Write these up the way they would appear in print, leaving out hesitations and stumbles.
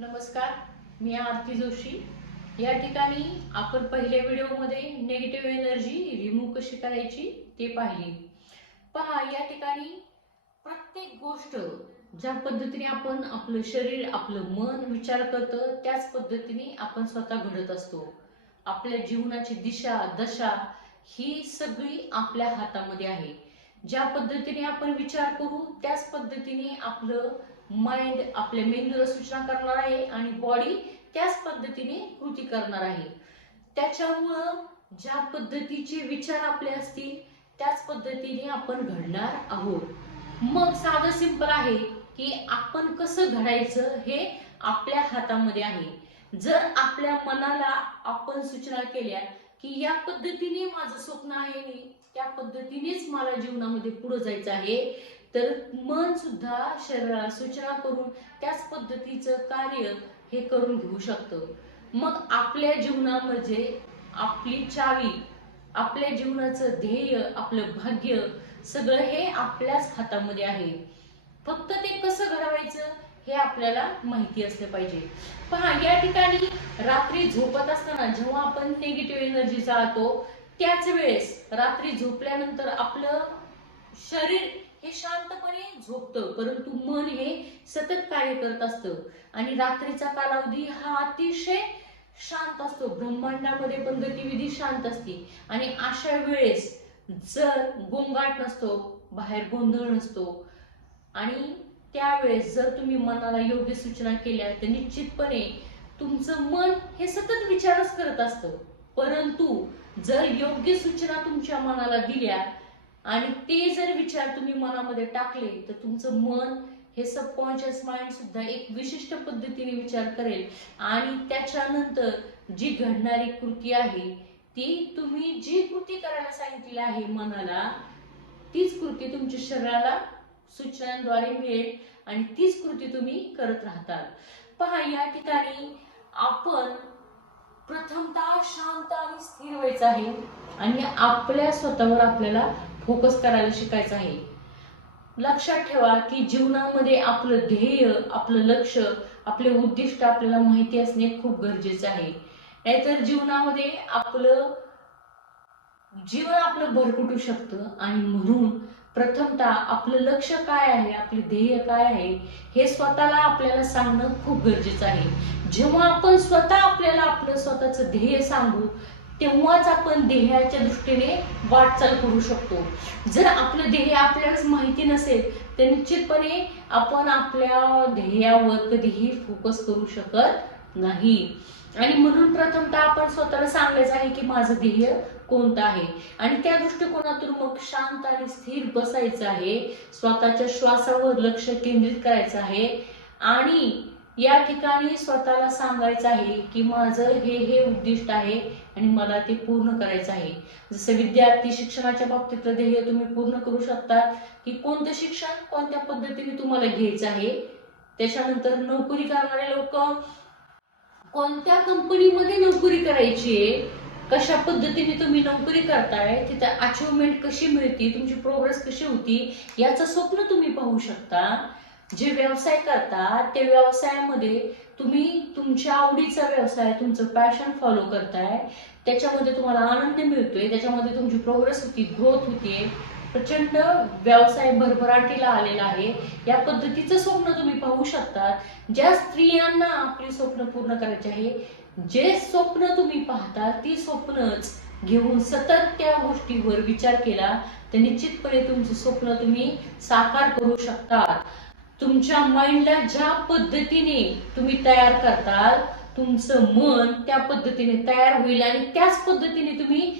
नमस्कार, मी आरती जोशी. या ठिकाणी आपण पहिल्या व्हिडिओमध्ये नेगेटिव्ह एनर्जी रिमूव्ह कशी करायची ते पाहिली. पहा, या ठिकाणी प्रत्येक गोष्ट ज्या पद्धतीने आपण आपलं शरीर, आपलं मन विचार करतं त्याच पद्धतीने आपण स्वतः घडत असतो. आपल्या जीवनाची दिशा, दशा ही सगळी आपल्या हातामध्ये आहे. ज्या पद्धतीने आपण विचार करू त्याच पद्धतीने आपलं माइंड आपल्या मेंदूला सूचना करणार आहे आणि बॉडी त्याच पद्धतीने कृती करणार आहे. त्याच्यामुळं ज्या पद्धतीचे विचार आपले असतील त्याच पद्धतीने आपण घडणार आहोत. मग साधं सिंपल आहे की आपण कसं घडायचं हे आपल्या हातामध्ये आहे. जर आपल्या मनाला आपण सूचना केल्या की या पद्धतीने माझं स्वप्न आहे, त्या पद्धतीनेच मला जीवनामध्ये पुढे जायचं आहे, तर मन सुद्धा शरीराला सूचना करून त्याच पद्धतीचं कार्य हे करून घेऊ शकतं. मग आपल्या जीवनामध्ये आपली चावी, आपल्या जीवनाचं ध्येय, आपलं भाग्य सगळं हे आपल्याच हातामध्ये आहे. फक्त ते कसं घडवायचं हे आपल्याला माहिती असलं पाहिजे. पहा, या ठिकाणी रात्री झोपत असताना जेव्हा आपण निगेटिव्ह एनर्जी जाळतो त्याच वेळेस रात्री झोपल्यानंतर आपलं शरीर हे शांतपणे झोपतं, परंतु मन हे सतत कार्य करत असतं आणि रात्रीचा कालावधी हा अतिशय शांत असतो. ब्रह्मांडामध्ये पण गतिविधी शांत असते आणि अशा वेळेस जर गोंगाट नसतो, बाहेर गोंधळ नसतो आणि त्यावेळेस जर तुम्ही मनाला योग्य सूचना केल्या तर निश्चितपणे तुमचं मन हे सतत विचारच करत असतं. परंतु जर योग्य सूचना तुमच्या मनाला दिल्या आणि ते जर विचार तुम्ही मनामध्ये टाकले तर तुमचं मन हे सबकॉन्शियस माइंड सुद्धा एक विशिष्ट पद्धतीने विचार करेल आणि त्याच्यानंतर जी घडणारी कृती आहे ती तुम्ही जी कृती करायला सांगितली आहे मनाला, तीच कृती तुमच्या शरीराला सूचनांद्वारे मिळेल आणि तीच कृती तुम्ही करत राहताल. पहा, या ठिकाणी आपण प्रथमतः शांत आणि स्थिर व्हायचं आहे आणि आपल्या स्वतःवर आपल्याला फोकस करायला शिकायचं आहे. लक्षात ठेवा की जीवनामध्ये आपलं ध्येय, आपलं लक्ष, आपले उद्दिष्ट आपल्याला माहिती असणे खूप गरजेचं आहे. नाहीतर जीवनामध्ये आपलं जीवन आपलं भरकटू शकतं. आणि म्हणून प्रथमतः आपलं लक्ष काय आहे, आपले ध्येय काय आहे हे स्वतःला आपल्याला सांगणं खूप गरजेचं आहे. जेव्हा आपण स्वतः आपल्याला आपलं स्वतःचं ध्येय सांगू तेव्हाच आपण ध्येयाच्या दृष्टीने वाटचाल करू शकतो. जर आपलं ध्येय आपल्यालाच माहिती नसेल तर निश्चितपणे आपण आपल्या ध्येयावर कधीही फोकस करू शकत नाही. आणि म्हणून प्रथमतः आपण स्वतःला सांगायचं आहे की माझं ध्येय कोणतं आहे आणि त्या दृष्टिकोनातून मग शांत आणि स्थिर बसायचं आहे. स्वतःच्या श्वासावर लक्ष केंद्रित करायचं आहे आणि या ठिकाणी स्वतःला सांगायचं आहे की माझं हे उद्दिष्ट आहे आणि मला ते पूर्ण करायचं आहे. जसं विद्यार्थी शिक्षणाच्या बाबतीतलं ध्येय तुम्ही पूर्ण करू शकता की कोणतं शिक्षण कोणत्या पद्धतीने तुम्हाला घ्यायचं आहे. त्याच्यानंतर नोकरी करणारे लोक कोणत्या कंपनीमध्ये नोकरी करायची आहे, कशा पद्धतीने तुम्ही नोकरी करताय, तिथे अचिव्हमेंट कशी मिळते, तुमची प्रोग्रेस कशी होती याचं स्वप्न तुम्ही पाहू शकता. जे व्यवसाय करतात त्या व्यवसायामध्ये तुम्ही तुमच्या आवडीचा व्यवसाय, तुमचं पॅशन फॉलो करताय, त्याच्यामध्ये तुम्हाला आनंद मिळतोय, त्याच्यामध्ये तुमची प्रोग्रेस होती, ग्रोथ होतीये, प्रचंड व्यवसाय भरभराटीला आलेला आहे, या पद्धतीचं स्वप्न तुम्ही पाहू शकता. ज्या स्त्रियांना आपली स्वप्न पूर्ण करायचे आहे, जे स्वप्न तुम्ही पाहता ती स्वप्नच घेऊन सतत त्या गोष्टीवर विचार केला तर निश्चितपणे तुमचं स्वप्न तुम्ही साकार करू शकता. तुमच्या माइंडला ज्या पद्धतीने तुम्ही तयार करताल तुमचं मन त्या पद्धतीने तयार होईल आणि त्याच पद्धतीने तुम्ही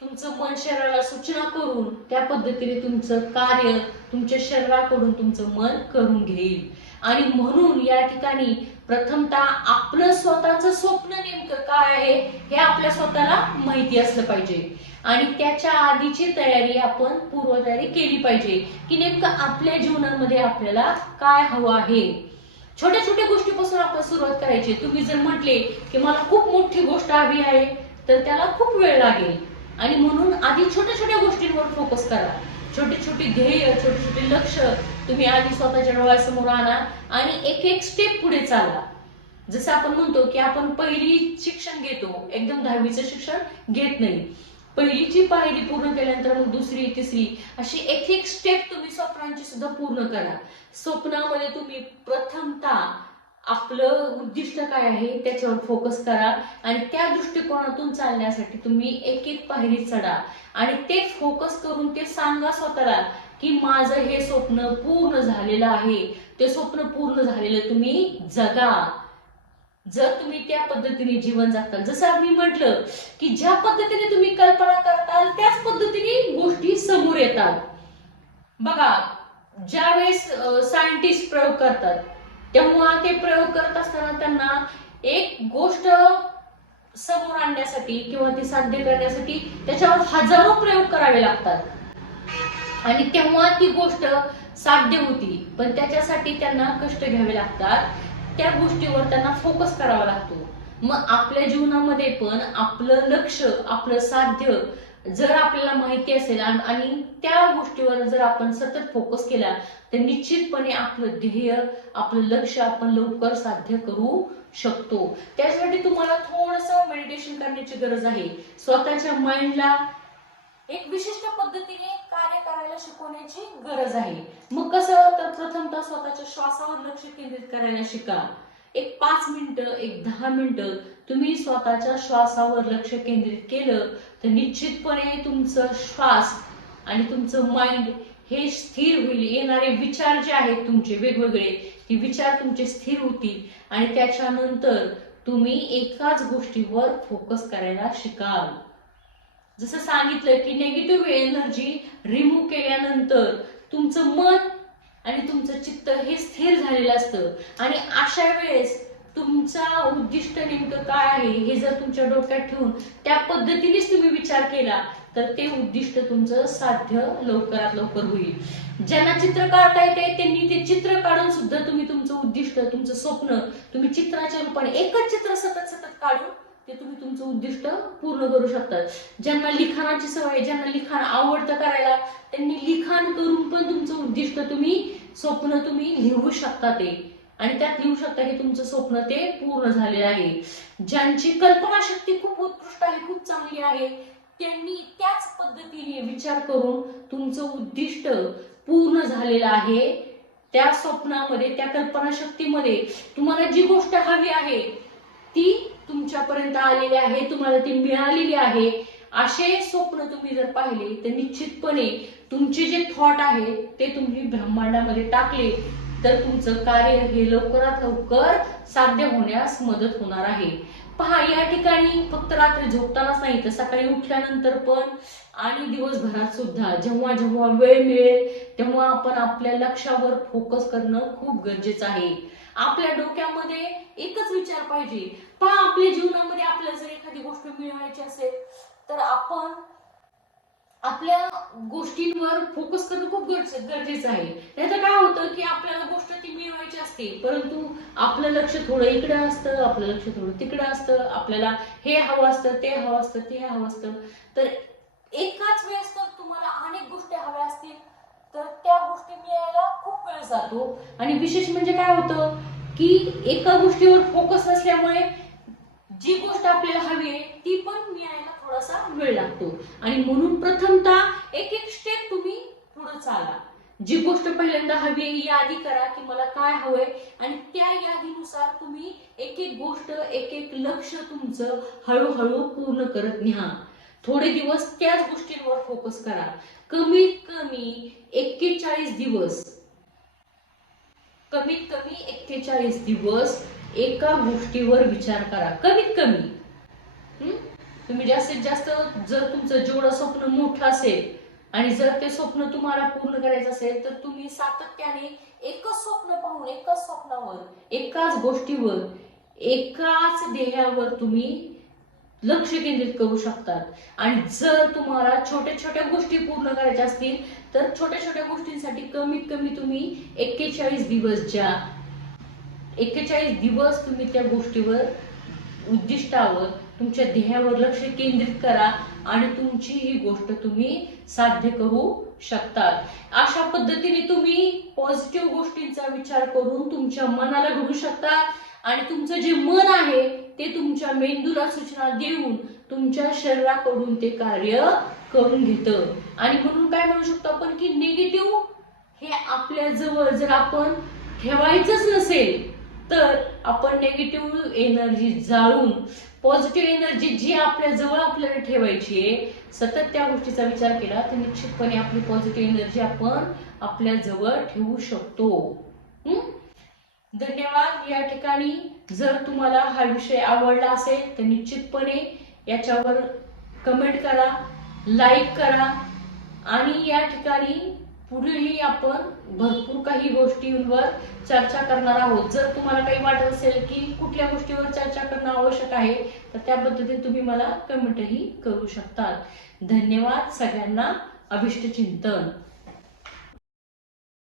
तुमचं मन शरीराला सूचना करून त्या पद्धतीने तुमचं कार्य तुमच्या शरीराकडून तुमचं मन करून घेईल. आणि म्हणून या ठिकाणी प्रथमतः आपलं स्वतःचं स्वप्न नेमकं काय आहे हे आपल्या स्वतःला माहिती असलं पाहिजे आणि त्याच्या आधीची तयारी आपण पूर्वतयारी केली पाहिजे की नेमकं आपल्या जीवनामध्ये आपल्याला काय हवं आहे. छोट्या छोट्या गोष्टीपासून आपण सुरुवात करायची. तुम्ही जर म्हटले की मला खूप मोठी गोष्ट हवी आहे तर त्याला खूप वेळ लागेल आणि म्हणून आधी छोट्या छोट्या गोष्टींवर फोकस करा. छोटी छोटी ध्येय, छोटे छोटे लक्ष तुम्ही आधी स्वतःच्या डोळ्यासमोर आणा आणि एक एक स्टेप पुढे चाला. जसं आपण म्हणतो की आपण पहिली शिक्षण घेतो, एकदम 10वीचं शिक्षण घेत नाही. पहिलीची पायरी पूर्ण केल्यानंतर मग दुसरी, तिसरी अशी एक एक स्टेप तुम्ही स्वप्नांची सुद्धा पूर्ण करा. स्वप्नामध्ये तुम्ही प्रथमतः आपलं उद्दिष्ट काय आहे त्याच्यावर फोकस करा आणि त्या दृष्टिकोनातून चालण्यासाठी तुम्ही एक एक पायरी चढा आणि ते फोकस करून ते सांगा स्वतःला की माझं हे स्वप्न पूर्ण झालेलं आहे. ते स्वप्न पूर्ण झालेलं तुम्ही जगा. जर तुम्ही त्या पद्धतीने जीवन जगताल, जसं मी म्हटलं की ज्या पद्धतीने तुम्ही कल्पना करताल त्याच पद्धतीने गोष्टी समोर येतात. बघा, ज्यावेळेस सायंटिस्ट प्रयोग करतात तेव्हा ते प्रयोग करत असताना त्यांना एक गोष्ट समोर आणण्यासाठी किंवा ती साध्य करण्यासाठी त्याच्यावर हजारो प्रयोग करावे लागतात आणि तेव्हा ती गोष्ट साध्य होती. पण त्याच्यासाठी त्यांना कष्ट घ्यावे लागतात, त्या गोष्टीवर त्यांना फोकस करावा लागतो. मग आपल्या जीवनामध्ये पण आपलं लक्ष, आपलं साध्य जर आपल्याला माहिती असेल आणि त्या गोष्टीवर जर आपण सतत फोकस केला तर निश्चितपणे आपलं ध्येय, आपलं लक्ष आपण लवकर साध्य करू शकतो. त्यासाठी तुम्हाला थोडंसं मेडिटेशन करण्याची गरज आहे. स्वतःच्या माइंडला एक विशिष्ट पद्धतीने कार्य करायला शिकवण्याची गरज आहे. मग कसं, तर प्रथमतः स्वतःच्या श्वासावर लक्ष केंद्रित करायला शिका. एक 5 मिनिटं, एक 10 मिनिटं तुम्ही स्वतःच्या श्वासावर लक्ष केंद्रित केलं तर निश्चितपणे तुमचं श्वास आणि तुमचं माइंड हे स्थिर होईल. येणारे विचार जे आहेत तुमचे वेगवेगळे, ते विचार तुमचे स्थिर होतील आणि त्याच्यानंतर तुम्ही एकाच गोष्टीवर फोकस करायला शिकाल. जसं सांगितलं की निगेटिव्ह एनर्जी रिमूव्ह केल्यानंतर तुमचं मन आणि तुमचं चित्त हे स्थिर झालेलं असतं आणि अशा वेळेस तुमचा उद्दिष्ट नेमकं काय आहे हे जर तुमच्या डोक्यात ठेवून त्या पद्धतीनेच तुम्ही विचार केला तर ते उद्दिष्ट तुमचं साध्य लवकरात लवकर होईल. ज्यांना चित्र काढता येते त्यांनी ते चित्र काढून सुद्धा तुम्ही तुमचं उद्दिष्ट, तुमचं स्वप्न तुम्ही चित्राच्या रूपाने एकच चित्र सतत सतत काढून ते तुम्ही तुमचं उद्दिष्ट पूर्ण करू शकतात. ज्यांना लिखाणाची सवय, ज्यांना लिखाण आवडतं करायला, त्यांनी लिखाण करून पण तुमचं उद्दिष्ट तुम्ही, स्वप्न तुम्ही लिहू शकता ते आणि त्यात लिहू शकता की तुमचं स्वप्न ते पूर्ण झालेलं आहे. ज्यांची कल्पनाशक्ती खूप उत्कृष्ट आहे, खूप चांगली आहे, त्यांनी त्याच पद्धतीने विचार करून तुमचं उद्दिष्ट पूर्ण झालेलं आहे. त्या स्वप्नामध्ये, त्या कल्पनाशक्तीमध्ये तुम्हाला जी गोष्ट हवी आहे ती तुमच्यापर्यंत आलेली आहे, तुम्हाला ती मिळालेली आहे. असे स्वप्न तुम्ही जर पाहिले तर निश्चितपणे तुमचे जे थॉट आहे ते तुम्ही ब्रह्मांडामध्ये टाकले तर तुमचं कार्य हे लवकरात लवकर साध्य होण्यास मदत होणार आहे. पहा, या ठिकाणी फक्त रात्री झोपतानाच नाही तर सकाळी उठल्यानंतर पण आणि दिवसभरात सुद्धा जेव्हा जेव्हा वेळ मिळेल तेव्हा आपण आपल्या लक्ष्यावर फोकस करणं खूप गरजेचं आहे. आपल्या डोक्यामध्ये एकच विचार पाहिजे. पहा, आपल्या जीवनामध्ये आपल्याला जर एखादी गोष्ट मिळवायची असेल तर आपण आपल्या गोष्टींवर फोकस करणं खूप गरजेचं आहे. नाहीतर काय होतं की आपल्याला गोष्ट ती मिळवायची असते परंतु आपलं लक्ष थोडं इकडे असतं, आपलं लक्ष थोडं तिकडे असतं, आपल्याला हे हवं असतं, ते हवं असतं, ते हवं असतं. तर एकाच वेळेस तर तुम्हाला अनेक गोष्टी हव्या असतील तर त्या गोष्टी मिळायला खूप वेळ जातो आणि विशेष म्हणजे काय होतं की एका गोष्टीवर फोकस नसल्यामुळे जी गोष्ट आपल्याला हवी आहे ती पण मिळायला थोडासा वेळ लागतो आणि म्हणून प्रथमतः एक एक स्टेप तुम्ही पुढे चाला. जी गोष्ट पहिल्यांदा हवी आहे यादी करा की मला काय हवंय आणि त्या यादीनुसार तुम्ही एक एक गोष्ट, एक एक लक्ष तुमचं हळूहळू पूर्ण करत न्या. थोडे दिवस त्याच गोष्टींवर फोकस करा. कमीत कमी 41 दिवस, कमीत कमी 41 दिवस एका गोष्टीवर विचार करा. कमीत कमी तुम्ही जास्तीत जास्त जर तुमचं जेवढं स्वप्न मोठं असेल आणि जर ते स्वप्न तुम्हाला पूर्ण करायचं असेल तर तुम्ही सातत्याने एकच स्वप्न पाहून, एकाच स्वप्नावर, एकाच गोष्टीवर, एकाच ध्येयावर तुम्ही लक्ष केंद्रित करू शकतात. आणि जर तुम्हाला छोट्या छोट्या गोष्टी पूर्ण करायच्या असतील तर छोट्या छोट्या गोष्टींसाठी कमीत कमी तुम्ही 41 दिवस, ज्या 41 दिवस तुम्ही त्या गोष्टीवर, उद्दिष्टावर, तुमच्या ध्येयावर लक्ष केंद्रित करा आणि तुमची ही गोष्ट तुम्ही साध्य करू शकतात. अशा पद्धतीने तुम्ही पॉझिटिव्ह गोष्टींचा विचार करून तुमच्या मनाला घडू शकता आणि तुमचं जे मन आहे ते तुमच्या मेंदूला सूचना देऊन तुमच्या शरीराकडून ते कार्य करून घेतं. आणि म्हणून काय म्हणू शकतो आपण की निगेटिव्ह हे आपल्या जवळ जर आपण ठेवायचंच नसेल तर आपण निगेटिव्ह एनर्जी जाळून पॉझिटिव्ह एनर्जी जी आपल्या जवळ आपल्याला ठेवायची आहे, सतत त्या गोष्टीचा विचार केला तर निश्चितपणे आपली पॉझिटिव्ह एनर्जी आपण आपल्या जवळ ठेवू शकतो. धन्यवाद. या ठिकाणी जर तुम्हाला हा विषय आवडला असेल तर निश्चितपणे याच्यावर कमेंट करा, लाईक करा आणि या ठिकाणी पुढेही आपण भरपूर काही गोष्टींवर चर्चा करणार आहोत. जर तुम्हाला काही वाटत असेल की कुठल्या गोष्टीवर चर्चा करणं आवश्यक आहे तर त्या पद्धतीने तुम्ही मला कमेंटही करू शकता. धन्यवाद. सगळ्यांना अभिष्ट चिंतन.